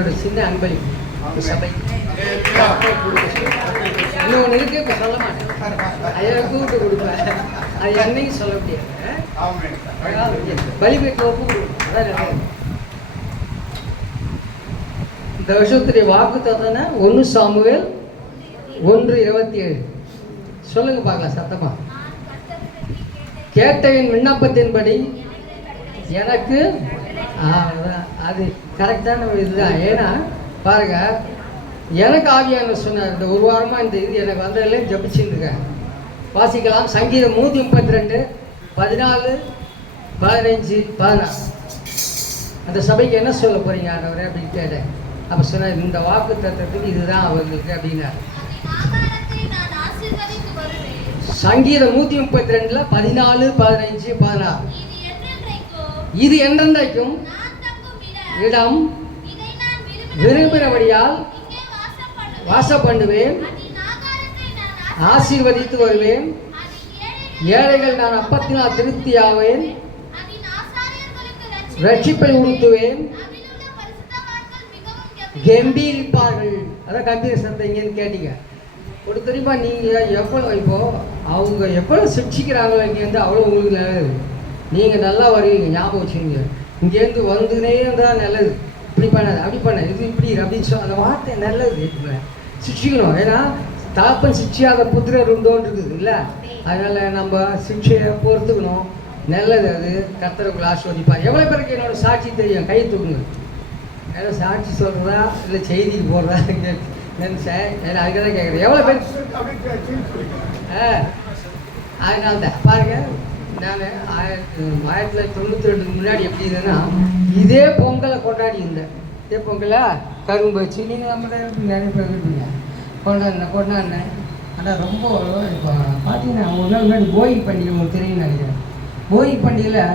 சின்ன அன்பளிப்பு சபை இன்னொன்று இருக்கு, இப்போ சொல்ல மாட்டேன். அதை கூப்பிட்டு கொடுப்பேன். அது என்னையும் சொல்ல முடியாது. பலிபீட்டில் ஒப்பு கொடுக்கும். அதான் இந்த வருஷத்துடைய வாக்கு தத்தனை 1 சாமுவேல் 1:27 சொல்லுங்க பார்க்கலாம் சத்தமா. கேட்டவின் விண்ணப்பத்தின்படி எனக்கு அது கரெக்டான இதுதான். ஏன்னா பாருங்க, எனக்கு ஆவியானவர் சொன்னார், இந்த ஒரு வாரமாக இந்த இது எனக்கு வந்ததில்லை, ஜபிச்சுருக்கேன். வாசிக்கலாம். சங்கீதம் 132 14 15 16. அந்த சபைக்கு என்ன சொல்ல போறீங்க ஆண்டவரே அப்படின்னு கேட்டேன். அப்போ சொன்னார், இந்த வாக்கு தத்துவத்துக்கு இதுதான் அவர்களுக்கு அப்படின்னாரு. சங்கீதம் 132 14 15 16. இது என்றென்றைக்கும் இடம் விரும்பினபடியால் வாசம் பண்ணுவேன், ஆசீர்வதித்து வருவேன். ஏழைகள் நான் அப்பத்தினால் திருப்தியாவேன், ரட்சிப்பை உடுத்துவேன், கம்பீரிப்பார்கள். அதான் கம்பீர சந்தை இங்கேன்னு கேட்டீங்க. ஒரு தெரியுமா, நீங்கள் எவ்வளோ இப்போ அவங்க எவ்வளோ சிக்ஷிக்கிறாங்களோ இங்கேருந்து அவ்வளோ உங்களுக்கு நல்லது. நீங்கள் நல்லா வருவீங்க, ஞாபகம் வச்சுக்கோங்க. இங்கேருந்து வந்துனே இருந்தால் நல்லது. இப்படி பண்ணாது, அப்படி பண்ண, இது இப்படி அப்படின்னு சொல்ல அந்த வார்த்தை நல்லது. சிக்ஷிக்கணும். ஏன்னா தாப்பன் சிக்ஷியாத புத்திரர் உண்டோன்னு இருக்குது இல்லை. அதனால் நம்ம சிக்ஷையை பொறுத்துக்கணும். நல்லது. அது கர்த்தருக்குள்ள ஆசீர்வதிப்பார். எவ்வளோ பேருக்கு என்னோட சாட்சி தெரியும்? கை தூக்குங்க. ஏன்னா சாட்சி சொல்கிறதா இல்லை செய்திக்கு போடுறதா நினச்சேன். ஏன்னா அதுக்கு தான் கேட்குறேன். எவ்வளோ பேர் அதனால தான் பாருங்கள். நான் 1992 முன்னாடி எப்படி இருந்தேன்னா, இதே பொங்கலை கொண்டாடி இருந்தேன். இதே பொங்கலை கரும்பு வச்சு நீங்கள் நம்ம நிறைய பேர் இருப்பீங்க கொண்டாடினேன். ஆனால் ரொம்ப இப்போ பார்த்தீங்கன்னா ஒரு நாள் முன்னாடி போகி பண்டிகை உங்களுக்கு தெரியும்னு நினைக்கிறேன். போகி பண்டிகையில்